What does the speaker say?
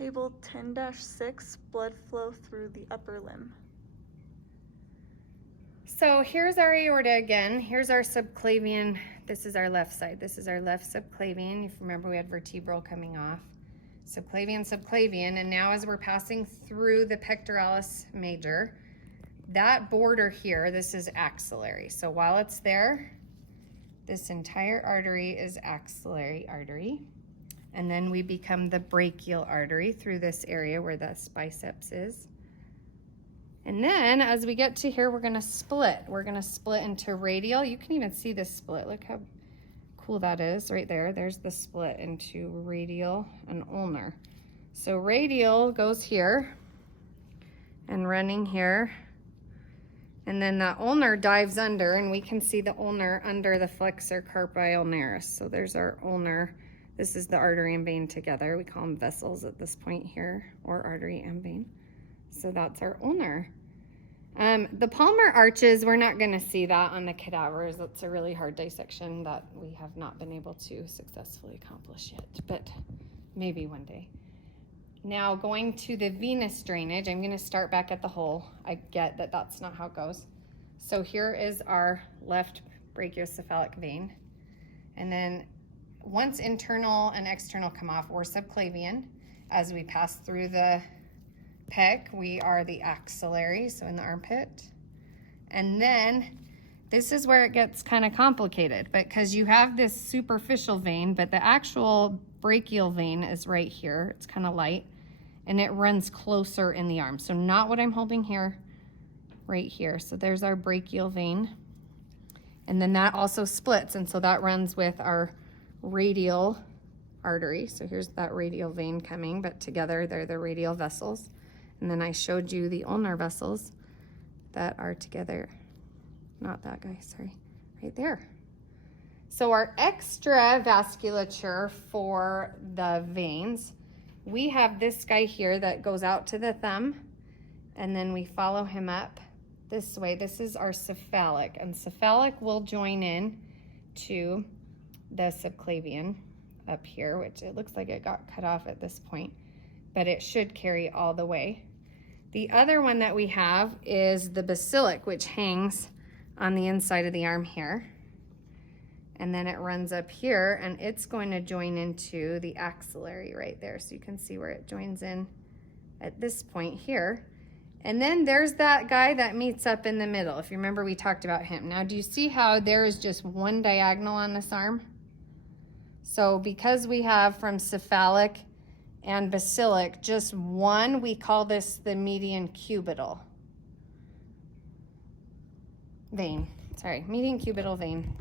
Table 10-6, blood flow through the upper limb. So here's our aorta again. Here's our subclavian. This is our left side. This is our left subclavian. If you remember, we had vertebral coming off. Subclavian, subclavian. And now as we're passing through the pectoralis major, that border here, this is axillary. So while it's there, this entire artery is axillary artery. And then we become the brachial artery through this area where the biceps is. And then as we get to here, we're gonna split. We're gonna split into radial. You can even see this split. Look how cool that is right there. There's the split into radial and ulnar. So radial goes here and running here. And then the ulnar dives under, and we can see the ulnar under the flexor carpi ulnaris. So there's our ulnar. This is the artery and vein together. We call them vessels at this point here, or artery and vein. So that's our ulnar. The palmar arches, we're not going to see that on the cadavers. That's a really hard dissection that we have not been able to successfully accomplish yet, but maybe one day. Now going to the venous drainage, I'm going to start back at the hole. I get that that's not how it goes. So here is our left brachiocephalic vein. And then once internal and external come off, we're subclavian. As we pass through the pec, we are the axillary, so in the armpit. And then this is where it gets kind of complicated, because you have this superficial vein, but the actual brachial vein is right here. It's kind of light, and it runs closer in the arm. So not what I'm holding here, right here. So there's our brachial vein. And then that also splits, and so that runs with our radial artery. So here's that radial vein coming, but together they're the radial vessels. And then I showed you the ulnar vessels that are together. Not that guy, sorry, right there. So our extra vasculature for the veins, we have this guy here that goes out to the thumb, and then we follow him up this way. This is our cephalic, and cephalic will join in to the subclavian up here, which it looks like it got cut off at this point, but it should carry all the way. The other one that we have is the basilic, which hangs on the inside of the arm here. And then it runs up here, and it's going to join into the axillary right there. So you can see where it joins in at this point here. And then there's that guy that meets up in the middle. If you remember, we talked about him. Now, do you see how there is just one diagonal on this arm? So because we have from cephalic and basilic just one, we call this the median cubital vein. Sorry, median cubital vein.